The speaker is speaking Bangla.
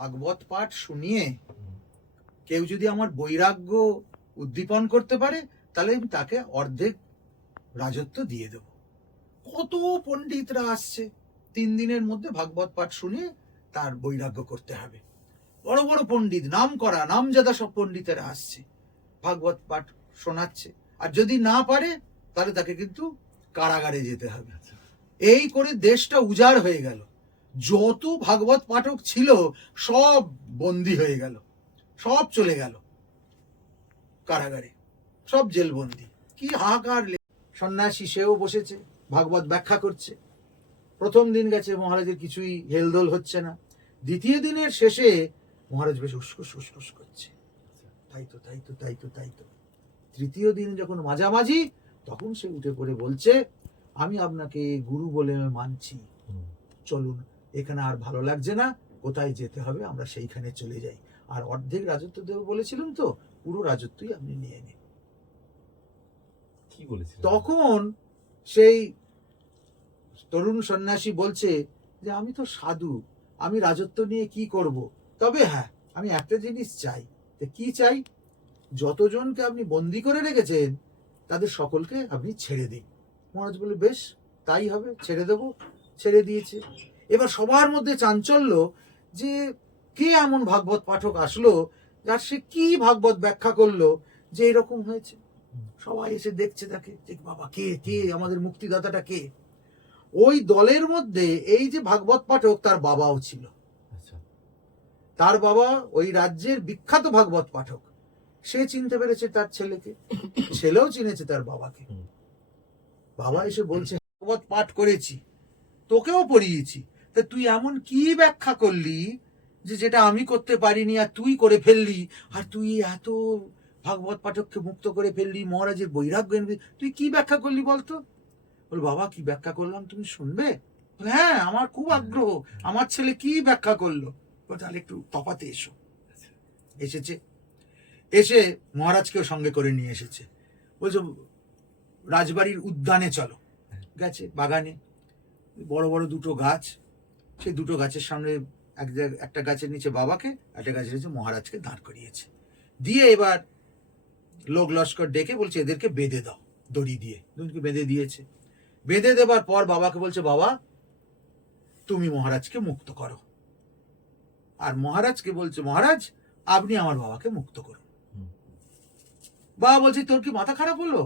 ভাগবত পাঠ শুনিয়ে কেউ যদি আমার বৈরাগ্য উদ্দীপন করতে পারে তাহলে আমি তাকে অর্ধেক রাজত্ব দিয়ে দেব। কত পণ্ডিতরা আসছে 3 দিনের মধ্যে ভাগবত পাঠ শুনে তার বৈরাগ্য করতে হবে। বড় বড় পণ্ডিত, নাম করা নামজাদা সব পণ্ডিতেরা আসছে, ভাগবত পাঠ শোনাচ্ছে। আর যদি না পারে তাহলে তাকে কিন্তু কারাগারে যেতে হবে। এই করে দেশটা উজাড় হয়ে গেল। যত ভাগবত পাঠক ছিল সব বন্দী হয়ে গেল, সব চলে গেল কারাগারে, সব জেলবন্দি। কি হাহাকার! সন্ন্যাসী সেও বসেছে, ভাগবত ব্যাখ্যা করছে। প্রথম দিন গেছে, মহারাজের কিছুই হেলদোল হচ্ছে না। দ্বিতীয় দিনের শেষে মহারাজ বেশ উস্কুস উস্কুস করছে, তাই তো তাই তো তাই তো তাই তো। তৃতীয় দিন যখন মাঝামাঝি, তখন সে উঠে পড়ে বলছে, আমি আপনাকে গুরু বলে মানছি, চলুন, এখানে আর ভালো লাগছে না, কোথায় যেতে হবে আমরা সেইখানে চলে যাই। আর অর্ধেক রাজত্ব দেব বলেছিলাম তো, পুরো রাজত্বই আপনি নিয়ে নিন। কি বলেছিল? তখন সেই তরুণ সন্ন্যাসী বলছে যে আমি তো সাধু, আমি রাজত্ব নিয়ে কি করব, তবে হ্যাঁ আমি একটা জিনিস চাই। কি চাই? যতজনকে আপনি বন্দি করে রেখেছেন তাদের সকলকে আপনি ছেড়ে দিন। মহারাজ বলে, বেশ তাই হবে, ছেড়ে দেব। ছেড়ে দিয়েছে। এবার সবার মধ্যে চাঞ্চল্য যে কে এমন ভাগবত পাঠক আসলো যার সে কি ভাগবত ব্যাখ্যা করলো যে এরকম হয়েছে। সবাই এসে দেখছে তাকে, যে বাবা কে কে আমাদের মুক্তিদাতাটা কে। ওই দলের মধ্যে এই যে ভাগবত পাঠক, তার বাবাও ছিল। তার বাবা ওই রাজ্যের বিখ্যাত ভাগবত পাঠক। সে চিনতে পেরেছে তার ছেলেকে, ছেলেও চিনেছে তার বাবাকে। বাবা এসে বলছে, ভাগবত পাঠ করেছি, তোকেও পড়িয়েছি, তা তুই এমন কি ব্যাখ্যা করলি যে যেটা আমি করতে পারিনি আর তুই করে ফেললি, আর তুই এত ভাগবত পাঠককে মুক্ত করে ফেললি, মহারাজের বৈরাগ্য এনবি, তুই কি ব্যাখ্যা করলি বলতো? বল, বাবা কি ব্যাখ্যা করলাম তুমি শুনবে? হ্যাঁ, আমার খুব আগ্রহ, আমার ছেলে কি ব্যাখ্যা করলো। তাহলে একটু তফাতে এসো। এসেছে, এসে মহারাজকেও সঙ্গে করে নিয়ে এসেছে। বলছো রাজবাড়ির উদ্যানে চলো। গেছে বাগানে, বড় বড় দুটো গাছ, সেই দুটো গাছের সামনে একটা গাছের নিচে বাবাকে, একটা গাছের নিচে মহারাজকে দাঁড় করিয়েছে। দিয়ে এবার লোক লস্কর ডেকে বলছে এদেরকে বেঁধে দাও দড়ি দিয়ে। দুজনকে বেঁধে দিয়েছে। বেঁধে দেবার পর বাবাকে বলছে, বাবা তুমি মহারাজকে মুক্ত করো। আর মহারাজকে বলছে, মহারাজ আপনি আমার বাবাকে মুক্ত করুন। বাবা বলছে, তোর কি মাথা খারাপ হলো?